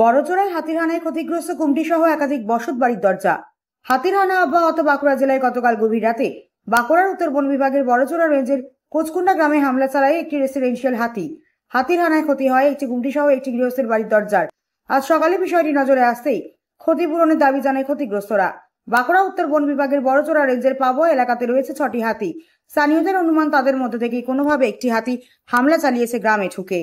বড়জোড়ায় হাতির হানায় ক্ষতিগ্রস্ত কুমটি সহ একাধিক বসত বাড়ির দরজা। হাতির হানা অব্যাহত বাঁকুড়া জেলায় গতকাল গভীর রাতে বাঁকুড়ার উত্তর বন বিভাগের বড়জোড়া রেঞ্জের কোচকুন্ডা গ্রামে হামলা চালায় একটি রেসিডেন্সিয়াল হাতি। হাতির হানায় ক্ষতি হয় একটি কুমটি সহ একটি গৃহস্থের বাড়ির দরজার। আজ সকালে বিষয়টি নজরে আসতেই ক্ষতিপূরণের দাবি জানায় ক্ষতিগ্রস্তরা। বাঁকুড়া উত্তর বন বিভাগের বড়জোড়া রেঞ্জের পাবোয়া এলাকাতে রয়েছে 6টি হাতি। স্থানীয়দের অনুমান তাদের মধ্যে থেকে কোনোভাবে একটি হাতি হামলা চালিয়েছে গ্রামে ঢুকে।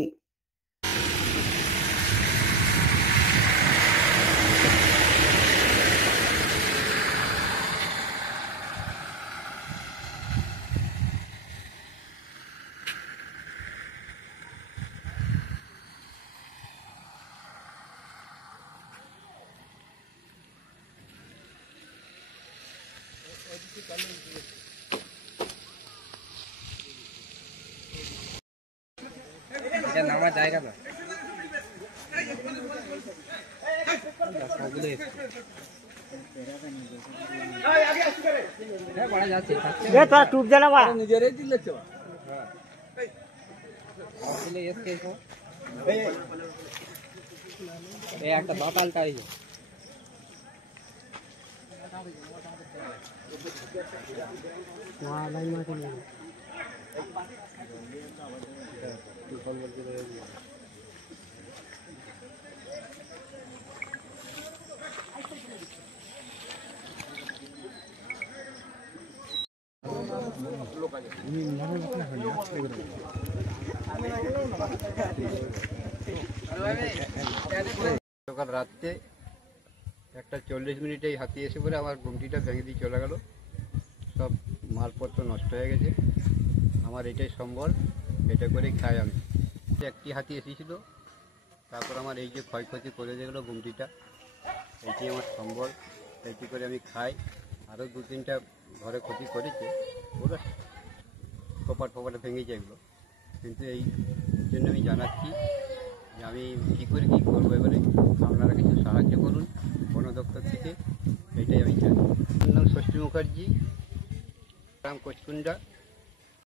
এটা নামার জায়গা না। একটা বাতালটা সকাল রাত্রে 1:40 এই হাতি এসে পরে আমার ঘুমটিটা ভেঙে দিয়ে চলে গেল। সব মালপত্র নষ্ট হয়ে গেছে। আমার এটাই সম্বল, এটা করেই খাই আমি। একটি হাতি এসেছিল, তারপর আমার এই যে ক্ষয়ক্ষতি করে যেগুলো ঘুমটিটা, এটি আমার সম্বল, এটি করে আমি খাই। আরও 2-3টা ঘরে ক্ষতি করেছে, ওরা কপাট ভেঙেছে এগুলো। কিন্তু এই জন্য আমি জানাচ্ছি যে আমি কী করে কী করবো, এবারে আপনারা কিছু সাহায্য করুন বন দপ্তর থেকে, এটাই আমি চাই। আমার নাম ষষ্ঠী মুখার্জি, গ্রাম কোচকুন্ডা।